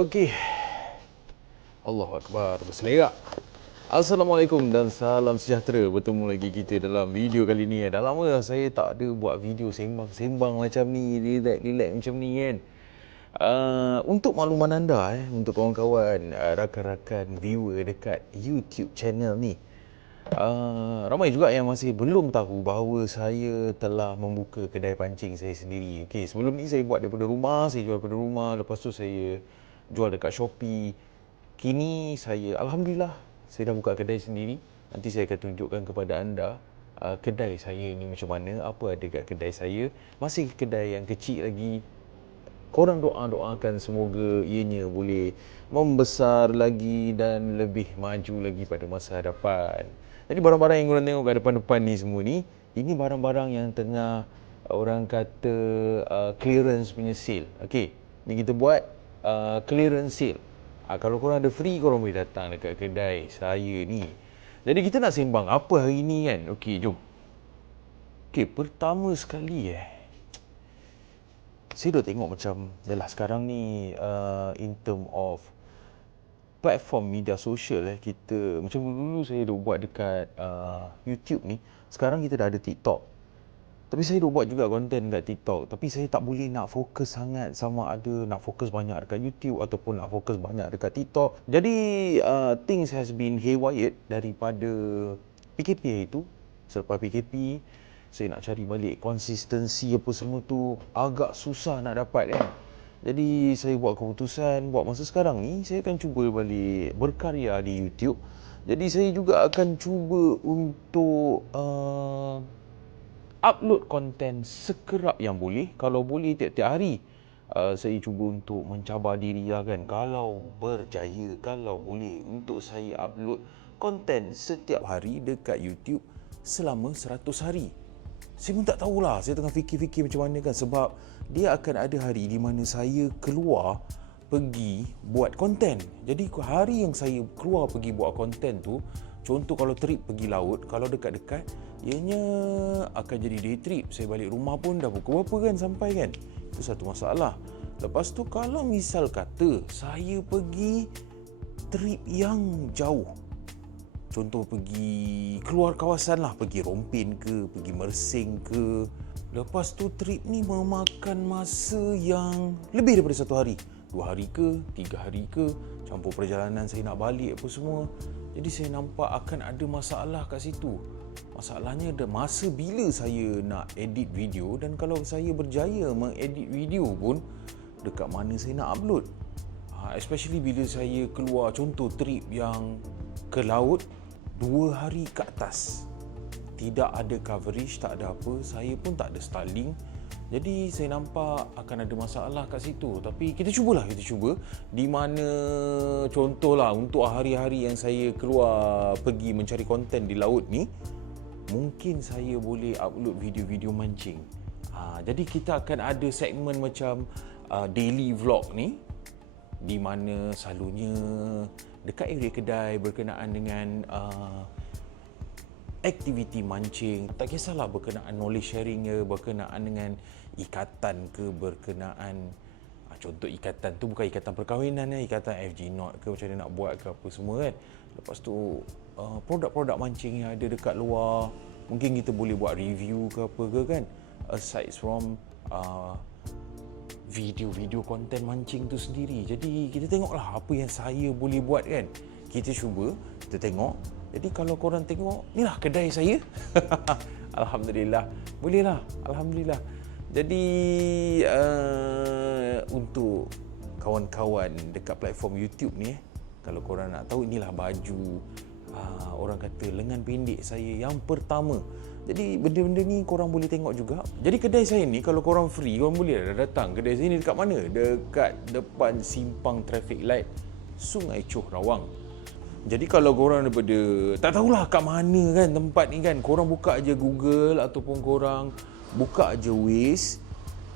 Okey. Allahu Akbar. Berselerak. Assalamualaikum dan salam sejahtera. Bertemu lagi kita dalam video kali ni. Dah lama saya tak ada buat video sembang-sembang macam ni, relax-relax macam ni kan. Uh, untuk makluman anda eh, untuk kawan-kawan, uh, rakan-rakan viewer dekat YouTube channel ni. Uh, ramai juga yang masih belum tahu bahawa saya telah membuka kedai pancing saya sendiri. Okey, sebelum ni saya buat daripada rumah, saya jual daripada rumah, lepas tu saya jual dekat Shopee. Kini saya alhamdulillah saya dah buka kedai sendiri. Nanti saya akan tunjukkan kepada anda uh, kedai saya ni macam mana, apa ada kat kedai saya. Masih kedai yang kecil lagi. Korang doa-doakan semoga ianya boleh membesar lagi dan lebih maju lagi pada masa hadapan. Jadi barang-barang yang korang tengok kat depan-depan ni semua ni, ini barang-barang yang tengah orang kata uh, clearance punya sale. Okey, ni kita buat uh, clearance sale. Ha, kalau korang ada free, korang boleh datang dekat kedai saya ni. Jadi kita nak sembang apa hari ni kan? Okey, jom. Okey, pertama sekali eh. Saya dah tengok macam, yalah sekarang ni uh, in term of platform media sosial eh, kita, macam dulu saya dah buat dekat uh, YouTube ni, sekarang kita dah ada TikTok. Tapi saya dah buat juga konten kat TikTok. Tapi saya tak boleh nak fokus sangat sama ada nak fokus banyak dekat YouTube ataupun nak fokus banyak dekat TikTok. Jadi uh, things has been haywire daripada PKP itu. Selepas PKP, saya nak cari balik konsistensi apa semua tu agak susah nak dapat kan. Jadi saya buat keputusan buat masa sekarang ni saya akan cuba balik berkarya di YouTube. Jadi saya juga akan cuba untuk uh, upload konten sekerap yang boleh. Kalau boleh tiap-tiap hari uh, saya cuba untuk mencabar diri lah kan. Kalau berjaya kalau boleh untuk saya upload konten setiap hari dekat YouTube selama 100 hari. Saya pun tak tahulah saya tengah fikir-fikir macam mana kan. Sebab dia akan ada hari di mana saya keluar pergi buat konten jadi hari yang saya keluar pergi buat konten tu contoh kalau trip pergi laut kalau dekat-dekat ianya akan jadi day trip. Saya balik rumah pun dah pukul berapa kan sampai kan? Itu satu masalah. Lepas tu kalau misal kata saya pergi trip yang jauh contoh pergi keluar kawasan lah pergi Rompin ke pergi Mersing ke lepas tu trip ni memakan masa yang lebih daripada satu hari. Dua hari ke tiga hari ke campur perjalanan saya nak balik apa semua jadi saya nampak akan ada masalah kat situ Masalahnya ada masa bila saya nak edit video dan kalau saya berjaya mengedit video pun dekat mana saya nak upload. Ha, especially bila saya keluar contoh trip yang ke laut dua hari ke atas. Tidak ada coverage, tak ada apa. Saya pun tak ada styling. Jadi saya nampak akan ada masalah kat situ. Tapi kita cubalah, kita cuba. Di mana contohlah untuk hari-hari yang saya keluar pergi mencari konten di laut ni, mungkin saya boleh upload video-video mancing. Ha, jadi kita akan ada segmen macam uh, daily vlog ni di mana selalunya dekat area kedai berkenaan dengan uh, aktiviti mancing. Tak kisahlah berkenaan knowledge sharing ke, berkenaan dengan ikatan ke, berkenaan uh, contoh ikatan tu bukan ikatan perkahwinan ya, ikatan FG Not ke macam mana nak buat ke apa semua kan. Lepas tu uh, produk-produk mancing yang ada dekat luar mungkin kita boleh buat review ke apa ke kan aside from uh, video-video konten mancing tu sendiri jadi kita tengoklah apa yang saya boleh buat kan kita cuba kita tengok jadi kalau korang tengok inilah kedai saya Alhamdulillah boleh lah Alhamdulillah jadi uh, untuk kawan-kawan dekat platform YouTube ni eh, kalau korang nak tahu inilah baju uh, orang kata lengan pendek saya yang pertama. Jadi benda-benda ni korang boleh tengok juga. Jadi kedai saya ni kalau korang free korang boleh dah datang. Kedai saya ni dekat mana? Dekat depan simpang traffic light Sungai Choh Rawang. Jadi kalau korang daripada tak tahulah kat mana kan tempat ni kan, korang buka aja Google ataupun korang buka aja Waze.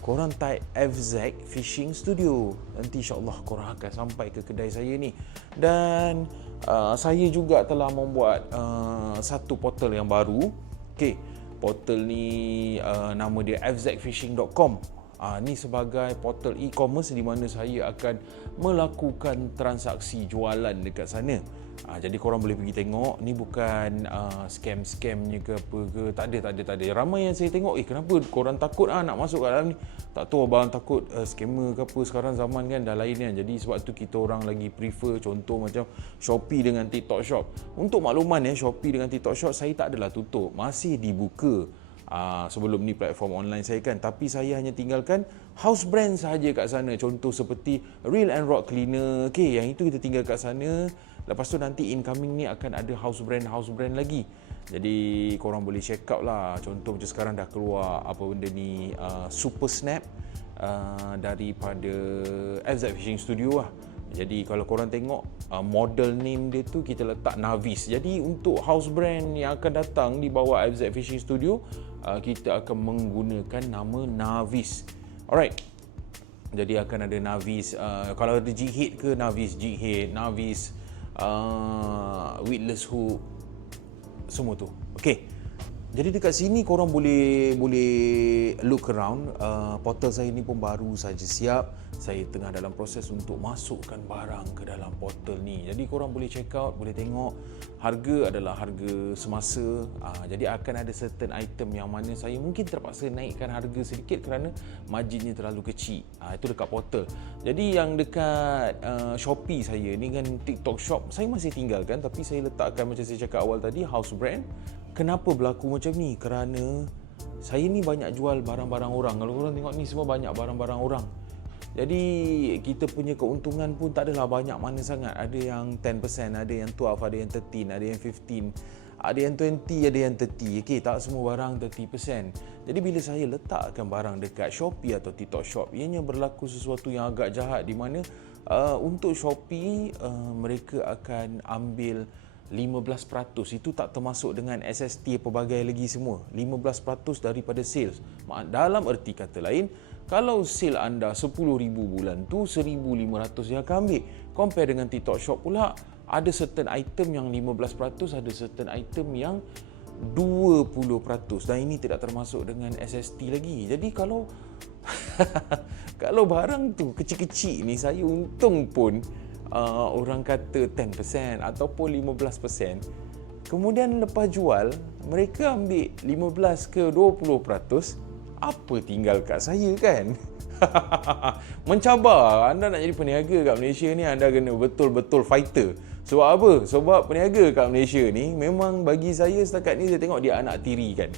korang type FZ Fishing Studio. Nanti insyaAllah korang akan sampai ke kedai saya ni. Dan uh, saya juga telah membuat uh, satu portal yang baru. Okay, portal ni uh, nama dia fzfishing.com. Uh, ni sebagai portal e-commerce di mana saya akan melakukan transaksi jualan dekat sana. Ha, jadi korang boleh pergi tengok. Ni bukan uh, scam-scamnya ke apa ke. Tak ada tak ada tak ada. Ramai yang saya tengok eh kenapa korang takut ah nak masuk kat dalam ni? Tak tahu abang takut uh, scammer ke apa sekarang zaman kan dah lain kan. Jadi sebab tu kita orang lagi prefer contoh macam Shopee dengan TikTok Shop. Untuk makluman ya Shopee dengan TikTok Shop saya tak adalah tutup. Masih dibuka Uh, sebelum ni platform online saya kan. Tapi saya hanya tinggalkan house brand sahaja kat sana. Contoh seperti Real and Rock Cleaner. Okey yang itu kita tinggal kat sana Lepas tu nanti incoming ni akan ada house brand house brand lagi. Jadi korang boleh check out lah. Contoh macam sekarang dah keluar apa benda ni uh, Super Snap uh, daripada FZ Fishing Studio lah. Jadi kalau korang tengok uh, model name dia tu kita letak Navis. Jadi untuk house brand yang akan datang di bawah FZ Fishing Studio uh, kita akan menggunakan nama Navis. Alright. Jadi akan ada Navis uh, kalau ada G-Head ke Navis G-Head, Navis uh, weedless hook. Semua tu. Okey jadi dekat sini korang boleh boleh look around. Uh, portal saya ni pun baru saja siap. Saya tengah dalam proses untuk masukkan barang ke dalam portal ni. Jadi korang boleh check out boleh tengok. Harga adalah harga semasa. Uh, jadi akan ada certain item yang mana saya mungkin terpaksa naikkan harga sedikit kerana marginnya terlalu kecil. Uh, itu dekat portal. Jadi yang dekat uh, Shopee saya ni kan TikTok shop saya masih tinggalkan. Tapi saya letakkan macam saya cakap awal tadi house brand kenapa berlaku macam ni kerana saya ni banyak jual barang-barang orang kalau korang tengok ni semua banyak barang-barang orang jadi kita punya keuntungan pun tak adalah banyak mana sangat. Ada yang 10%, ada yang 12, ada yang 13, ada yang 15, ada yang 20, ada yang 30. Okey, tak semua barang 30%. Jadi bila saya letakkan barang dekat Shopee atau TikTok Shop, ianya berlaku sesuatu yang agak jahat di mana uh, untuk Shopee uh, mereka akan ambil 15% itu tak termasuk dengan SST pelbagai lagi semua 15% daripada sales dalam erti kata lain kalau sale anda 10,000 bulan tu 1,500 yang akan ambil. Compare dengan TikTok Shop pula ada certain item yang 15%, ada certain item yang 20% dan ini tidak termasuk dengan SST lagi. Jadi kalau kalau barang tu kecil-kecil ni saya untung pun uh, orang kata 10% ataupun 15%. Kemudian lepas jual mereka ambil 15 ke 20% apa tinggal kat saya kan? Mencabar. Anda nak jadi peniaga kat Malaysia ni anda kena betul-betul fighter. Sebab apa? Sebab peniaga kat Malaysia ni memang bagi saya setakat ni saya tengok dia anak tiri kan.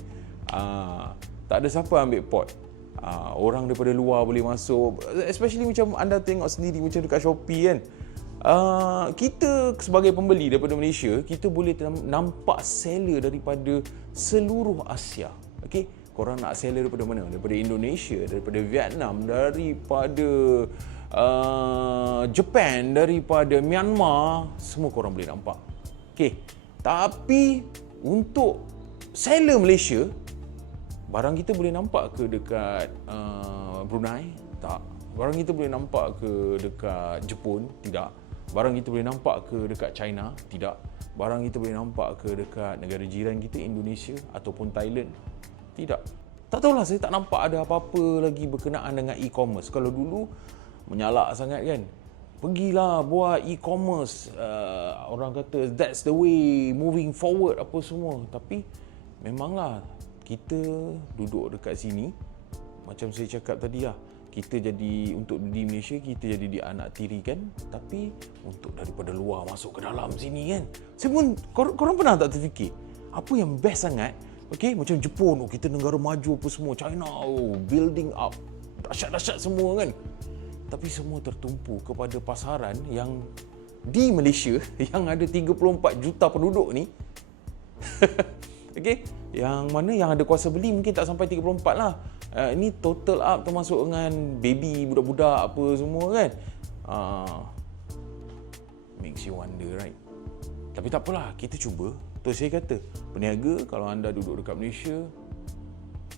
Aa, ah, tak ada siapa ambil pot. Aa, ah, orang daripada luar boleh masuk. Especially macam anda tengok sendiri macam dekat Shopee kan Uh, kita sebagai pembeli daripada Malaysia kita boleh nampak seller daripada seluruh Asia okey korang nak seller daripada mana? Daripada Indonesia, daripada Vietnam, daripada uh, Japan, daripada Myanmar, semua korang boleh nampak. Okey. Tapi untuk seller Malaysia, barang kita boleh nampak ke dekat uh, Brunei? Tak. Barang kita boleh nampak ke dekat Jepun? Tidak. Barang kita boleh nampak ke dekat China? Tidak. Barang kita boleh nampak ke dekat negara jiran kita Indonesia ataupun Thailand? Tidak. Tak tahulah saya tak nampak ada apa-apa lagi berkenaan dengan e-commerce. Kalau dulu menyalak sangat kan. Pergilah buat e-commerce. Uh, orang kata that's the way moving forward apa semua. Tapi memanglah kita duduk dekat sini macam saya cakap tadi lah kita jadi untuk di Malaysia kita jadi di anak tiri kan tapi untuk daripada luar masuk ke dalam sini kan saya pun kor- korang pernah tak terfikir apa yang best sangat Okay, macam Jepun, oh, kita negara maju apa semua. China, oh, building up. Dahsyat-dahsyat semua kan. Tapi semua tertumpu kepada pasaran yang di Malaysia yang ada 34 juta penduduk ni. okay, yang mana yang ada kuasa beli mungkin tak sampai 34 lah. Uh, ini total up termasuk dengan baby, budak-budak apa semua kan. Uh, makes you wonder, right? Tapi tak apalah, kita cuba Tu saya kata, peniaga kalau anda duduk dekat Malaysia,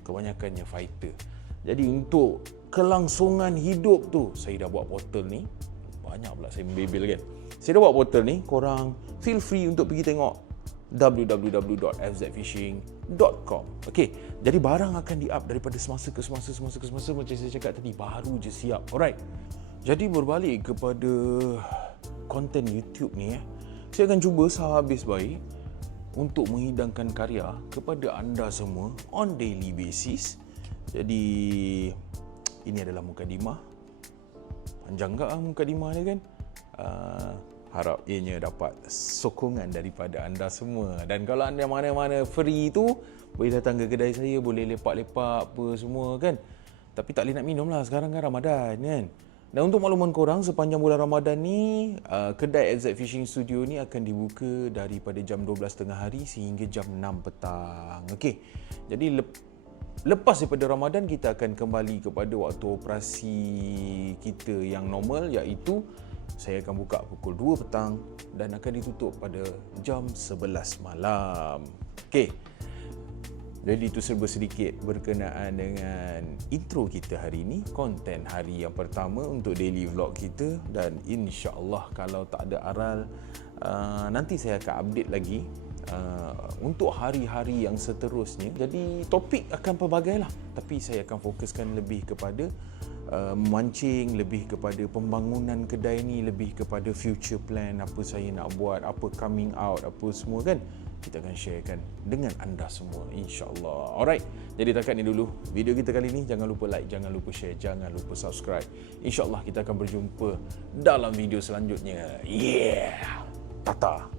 kebanyakannya fighter. Jadi untuk kelangsungan hidup tu, saya dah buat portal ni. Banyak pula saya membebel kan. Saya dah buat portal ni, korang feel free untuk pergi tengok www.fzfishing.com Okay, jadi barang akan di-up daripada semasa ke semasa, semasa ke semasa macam saya cakap tadi, baru je siap. Alright. Jadi berbalik kepada konten YouTube ni eh. Saya akan cuba sehabis baik untuk menghidangkan karya kepada anda semua on daily basis. Jadi ini adalah mukadimah. Panjang tak lah mukadimah ni kan? Uh, harap ianya dapat sokongan daripada anda semua. Dan kalau anda mana-mana free tu, boleh datang ke kedai saya, boleh lepak-lepak apa semua kan. Tapi tak boleh nak minum lah, sekarang kan Ramadan kan. Dan untuk makluman korang, sepanjang bulan Ramadan ni, uh, kedai Exact Fishing Studio ni akan dibuka daripada jam 12.30 hari sehingga jam 6 petang. Okey, jadi lep- lepas daripada Ramadan, kita akan kembali kepada waktu operasi kita yang normal iaitu saya akan buka pukul 2 petang dan akan ditutup pada jam 11 malam. Okey, jadi itu serba sedikit berkenaan dengan intro kita hari ini, konten hari yang pertama untuk daily vlog kita dan insya-Allah kalau tak ada aral uh, nanti saya akan update lagi untuk hari-hari yang seterusnya. Jadi topik akan pelbagai lah. Tapi saya akan fokuskan lebih kepada uh, memancing, lebih kepada pembangunan kedai ni, lebih kepada future plan apa saya nak buat, apa coming out, apa semua kan. Kita akan sharekan dengan anda semua insyaAllah. Alright jadi takat ni dulu video kita kali ni. Jangan lupa like jangan lupa share jangan lupa subscribe. insyaAllah kita akan berjumpa dalam video selanjutnya. Yeah! Tata